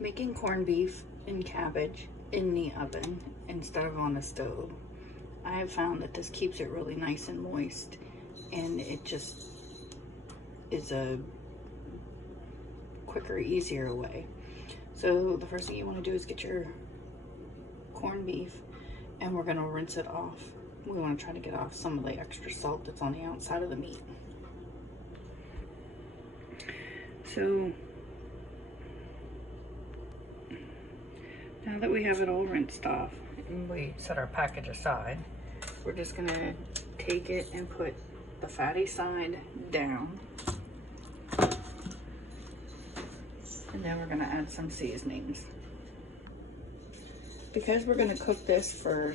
Making corned beef and cabbage in the oven instead of on the stove, I have found that this keeps it really nice and moist, and it just is a quicker, easier way. So the first thing you want to do is get your corned beef, and we're going to rinse it off. We want to try to get off some of the extra salt that's on the outside of the meat. So now that we have it all rinsed off and we set our package aside, we're just gonna take it and put the fatty side down. And then we're gonna add some seasonings. Because we're gonna cook this for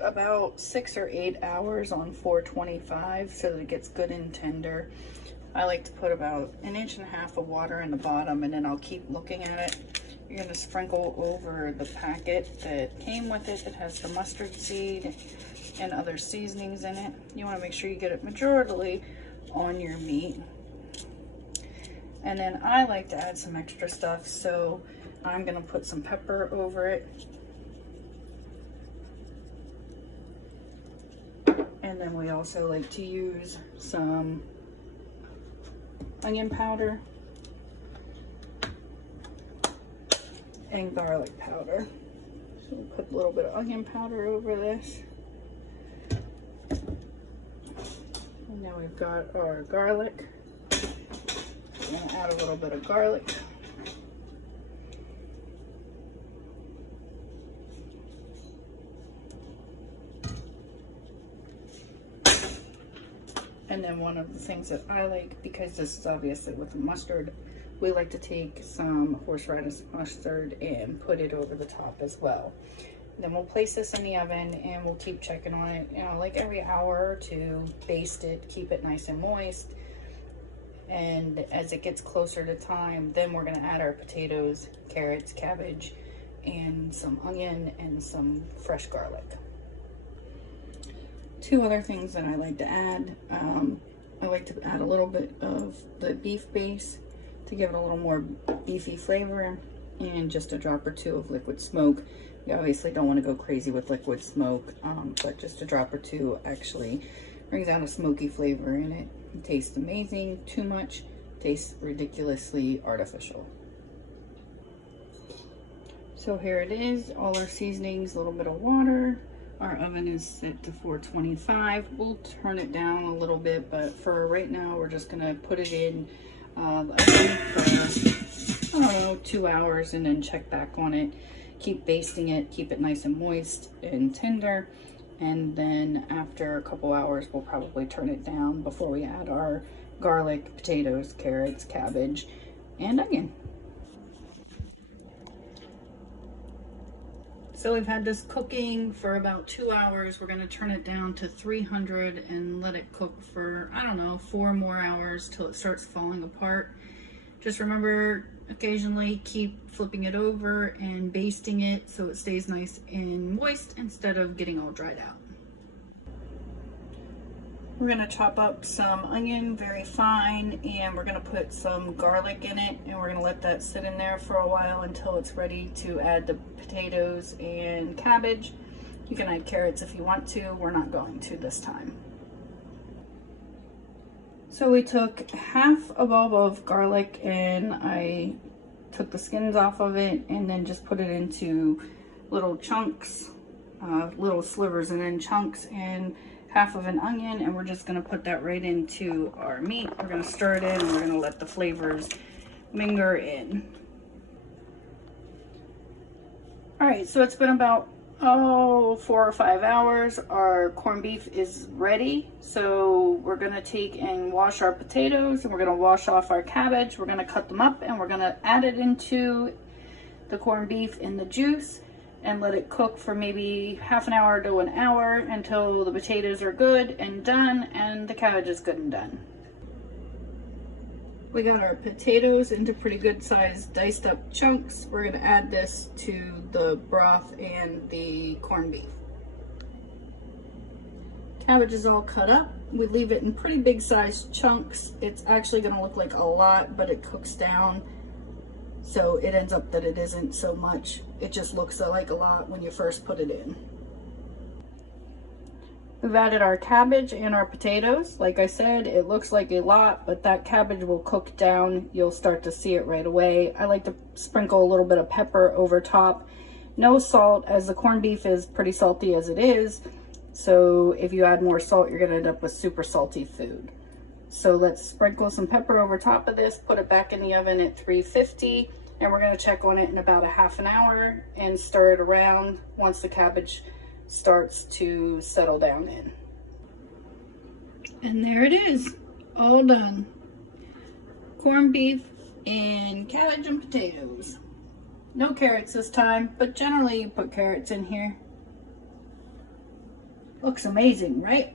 about 6 or 8 hours on 425 so that it gets good and tender, I like to put about 1.5 inches of water in the bottom, and then I'll keep looking at it. You're gonna sprinkle over the packet that came with it that has the mustard seed and other seasonings in it. You wanna make sure you get it majorly on your meat. And then I like to add some extra stuff, so I'm gonna put some pepper over it. And then we also like to use some onion powder and garlic powder. So we'll put a little bit of onion powder over this. And now we've got our garlic. We're gonna add a little bit of garlic. And then one of the things that I like, because this is obviously with the mustard, we like to take some horseradish mustard and put it over the top as well. Then we'll place this in the oven and we'll keep checking on it, you know, like every hour or two, baste it, keep it nice and moist. And as it gets closer to time, then we're gonna add our potatoes, carrots, cabbage, and some onion and some fresh garlic. Two other things that I like to add. I like to add a little bit of the beef base to give it a little more beefy flavor, and just a drop or two of liquid smoke. You obviously don't want to go crazy with liquid smoke, but just a drop or two actually brings out a smoky flavor in it. It tastes amazing. Too much tastes ridiculously artificial. So here it is, all our seasonings, a little bit of water. Our oven is set to 425. We'll turn it down a little bit, but for right now, we're just gonna put it in the oven for, I don't know, 2 hours, and then check back on it. Keep basting it, keep it nice and moist and tender. And then after a couple hours, we'll probably turn it down before we add our garlic, potatoes, carrots, cabbage, and onion. So we've had this cooking for about 2 hours. We're gonna turn it down to 300 and let it cook for, I don't know, 4 more hours till it starts falling apart. Just remember, occasionally keep flipping it over and basting it so it stays nice and moist instead of getting all dried out. We're gonna chop up some onion very fine, and we're gonna put some garlic in it, and we're gonna let that sit in there for a while until it's ready to add the potatoes and cabbage. You can add carrots if you want to. We're not going to this time. So we took half a bulb of garlic, and I took the skins off of it and then just put it into little chunks, little slivers and then chunks, and half of an onion, and we're just gonna put that right into our meat. We're gonna stir it in, and we're gonna let the flavors linger in. All right, so it's been about 4 or 5 hours. Our corned beef is ready. So we're gonna take and wash our potatoes, and we're gonna wash off our cabbage. We're gonna cut them up, and we're gonna add it into the corned beef in the juice and let it cook for maybe half an hour to an hour until the potatoes are good and done and the cabbage is good and done. We got our potatoes into pretty good sized diced up chunks. We're gonna add this to the broth and the corned beef. Cabbage is all cut up. We leave it in pretty big sized chunks. It's actually gonna look like a lot, but it cooks down So it ends up that it isn't so much. It just looks like a lot when you first put it in. We've added our cabbage and our potatoes. Like I said, it looks like a lot, but that cabbage will cook down. You'll start to see it right away. I like to sprinkle a little bit of pepper over top. No salt, as the corned beef is pretty salty as it is. So if you add more salt, you're gonna end up with super salty food. So let's sprinkle some pepper over top of this, put it back in the oven at 350, and we're gonna check on it in about a half an hour and stir it around once the cabbage starts to settle down in. And there it is, all done. Corned beef and cabbage and potatoes. No carrots this time, but generally you put carrots in here. Looks amazing, right?